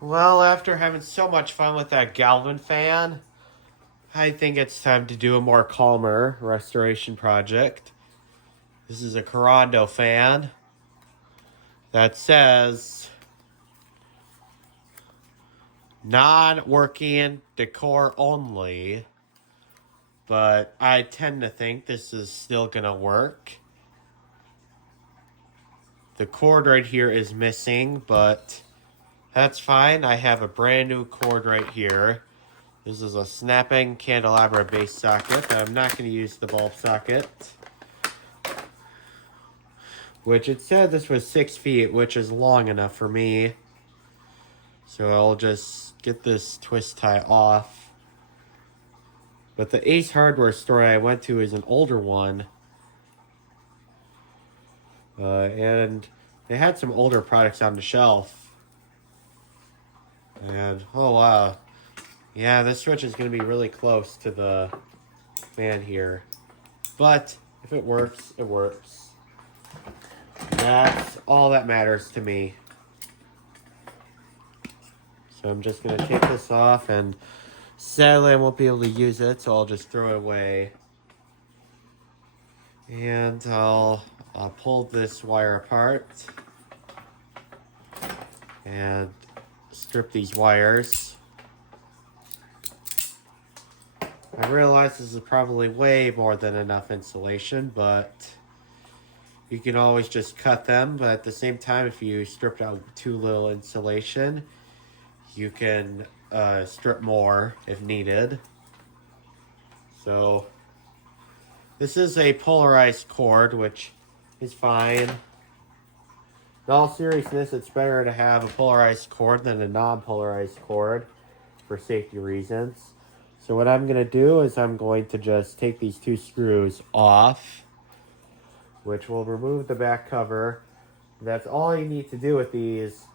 Well, after having so much fun with that Galvin fan, I think it's time to do a more calmer restoration project. This is a corando fan that says non-working decor only, but I tend to think this is still gonna work. The cord right here is missing, but that's fine. I have a brand new cord right here. This is a snapping candelabra base socket. I'm not going to use the bulb socket, which it said this was 6 feet, which is long enough for me. So I'll just get this twist tie off. But the Ace Hardware store I went to is an older one. And they had some older products on the shelf. And, oh wow. Yeah, this switch is going to be really close to the fan here. But if it works, it works. That's all that matters to me. So I'm just going to take this off, and sadly I won't be able to use it, so I'll just throw it away. And I'll pull this wire apart and strip these wires. I realize this is probably way more than enough insulation, but you can always just cut them. But at the same time, if you stripped out too little insulation, you can strip more if needed. So this is a polarized cord, which is fine. In all seriousness, it's better to have a polarized cord than a non-polarized cord for safety reasons. So what I'm going to do is I'm going to just take these 2 screws off, which will remove the back cover. That's all you need to do with these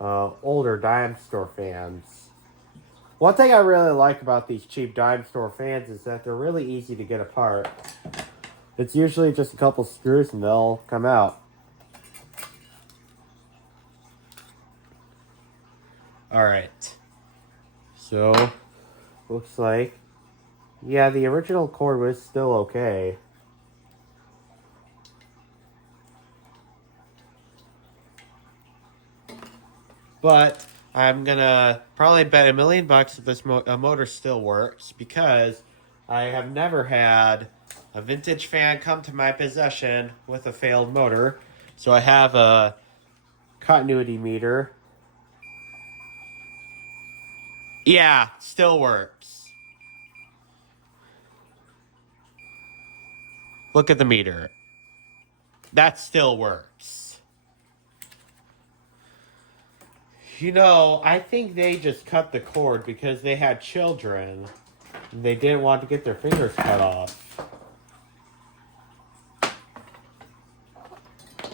older dime store fans. One thing I really like about these cheap dime store fans is that they're really easy to get apart. It's usually just a couple screws and they'll come out. Alright. So, looks like, yeah, the original cord was still okay. But I'm gonna probably bet $1 million if this motor still works, because I have never had a vintage fan come to my possession with a failed motor. So I have a continuity meter. Yeah, still works. Look at the meter. That still works. You know, I think they just cut the cord because they had children and they didn't want to get their fingers cut off.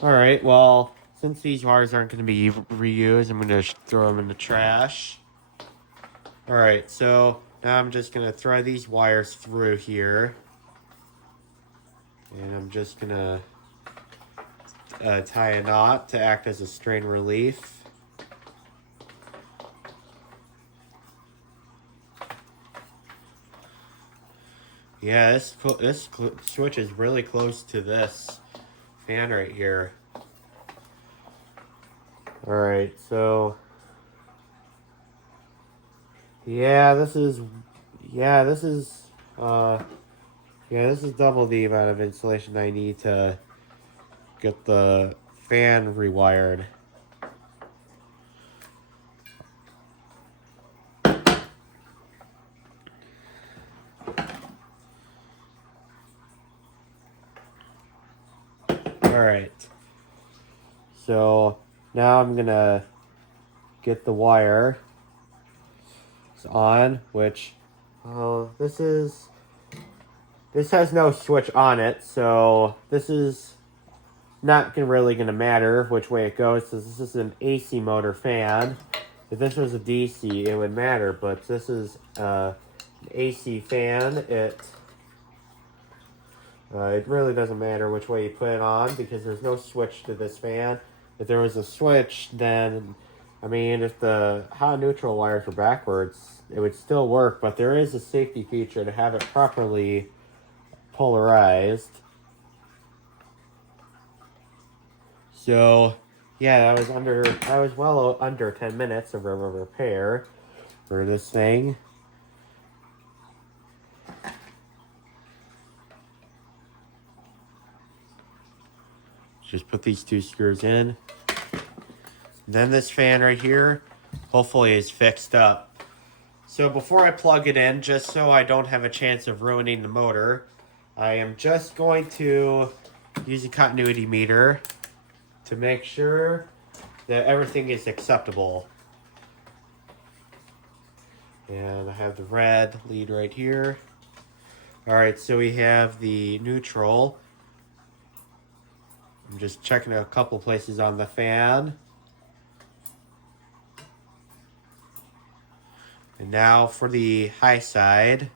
Alright, well, since these wires aren't going to be reused, I'm going to throw them in the trash. Alright, so now I'm just going to thread these wires through here. And I'm just going to tie a knot to act as a strain relief. Yeah, this switch is really close to this fan right here. Alright, so this is double the amount of insulation I need to get the fan rewired. Alright, so now I'm gonna get the wire on, which this has no switch on it, so this is not really gonna matter which way it goes, since this is an AC motor fan. If this was a DC, it would matter, but this is an AC fan. It really doesn't matter which way you put it on because there's no switch to this fan. If there was a switch, then I mean, if the hot neutral wires were backwards, it would still work, but there is a safety feature to have it properly polarized. So, yeah, I was well under 10 minutes of a repair for this thing. Just put these 2 screws in. Then this fan right here, hopefully is fixed up. So before I plug it in, just so I don't have a chance of ruining the motor, I am just going to use a continuity meter to make sure that everything is acceptable. And I have the red lead right here. Alright, so we have the neutral. I'm just checking a couple places on the fan. And now for the high side.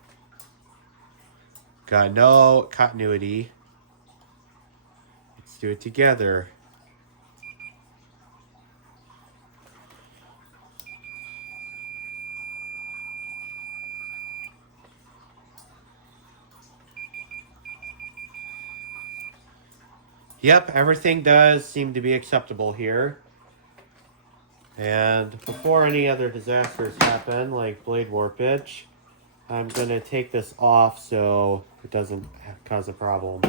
Got no continuity. Let's do it together. Yep, everything does seem to be acceptable here. And before any other disasters happen, like blade warpage, I'm going to take this off so it doesn't cause a problem.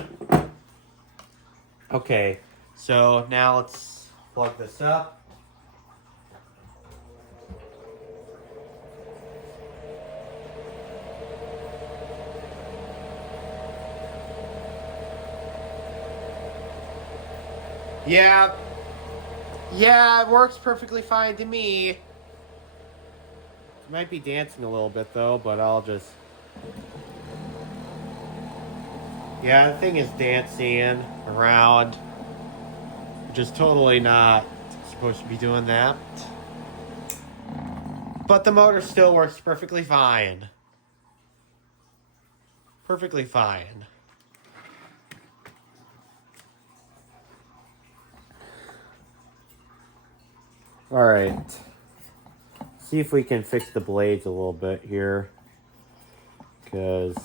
Okay, so now let's plug this up. Yeah, it works perfectly fine to me. It might be dancing a little bit though, but I'll just... Yeah, the thing is dancing around. Just totally not supposed to be doing that. But the motor still works perfectly fine. Perfectly fine. Alright. See if we can fix the blades a little bit here. Because...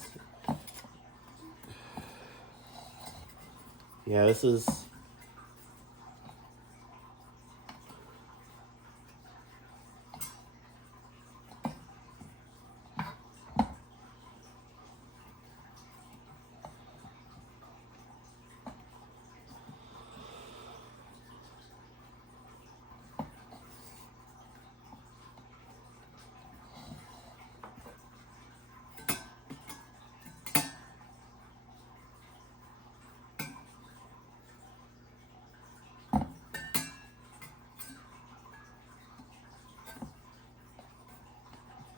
yeah, this is...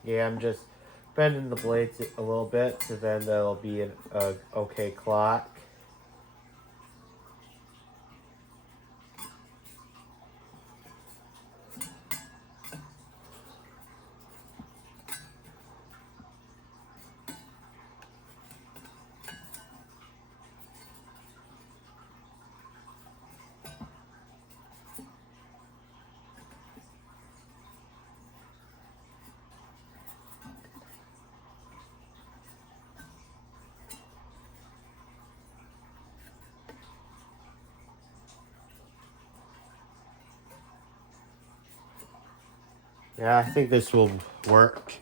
yeah, I'm just bending the blades a little bit, so then there'll be an okay clock. Yeah, I think this will work.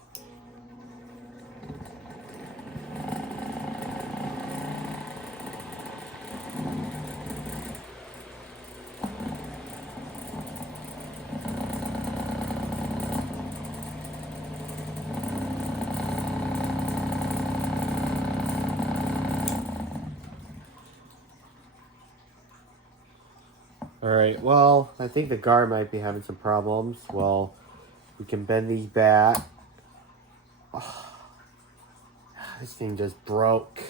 Alright, well, I think the guard might be having some problems. Well, we can bend these back. Oh, this thing just broke.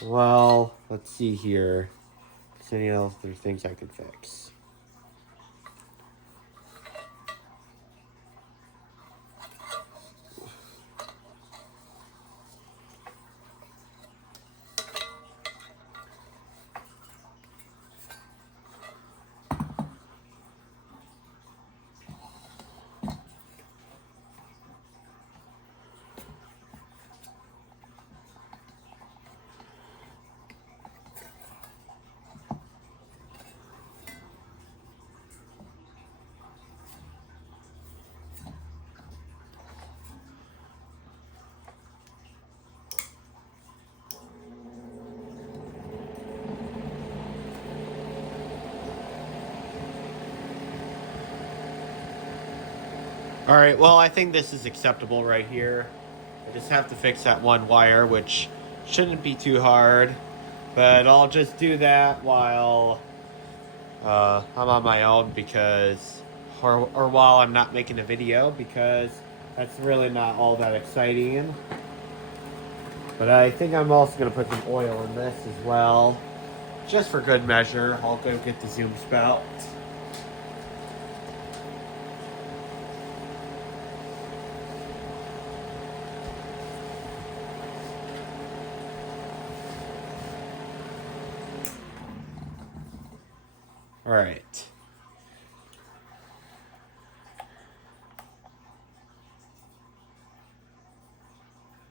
Well, let's see here. Is there any other things I could fix? All right, well, I think this is acceptable right here. I just have to fix that one wire, which shouldn't be too hard. But I'll just do that while I'm on my own because, or while I'm not making a video, because that's really not all that exciting. But I think I'm also going to put some oil in this as well, just for good measure. I'll go get the zoom spout. All right.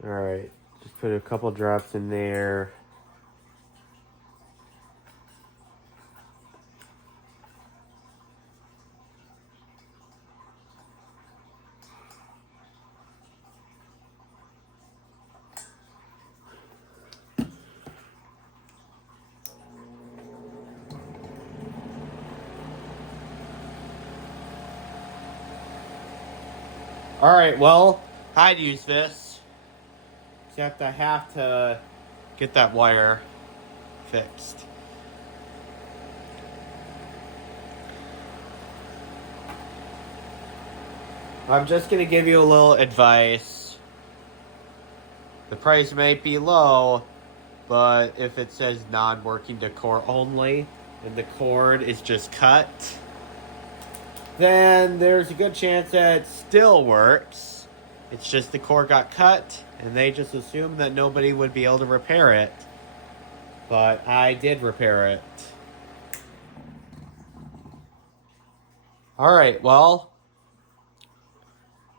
All right. Just put a couple drops in there. All right, well, I'd use this, except I have to get that wire fixed. I'm just going to give you a little advice. The price might be low, but if it says non-working decor only, and the cord is just cut, then there's a good chance that it still works. It's just the cord got cut, and they just assumed that nobody would be able to repair it. But I did repair it. Alright, well,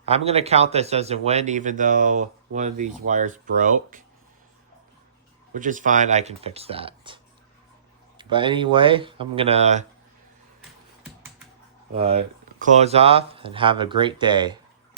I'm going to count this as a win, even though one of these wires broke. Which is fine, I can fix that. But anyway, I'm going to close off and have a great day.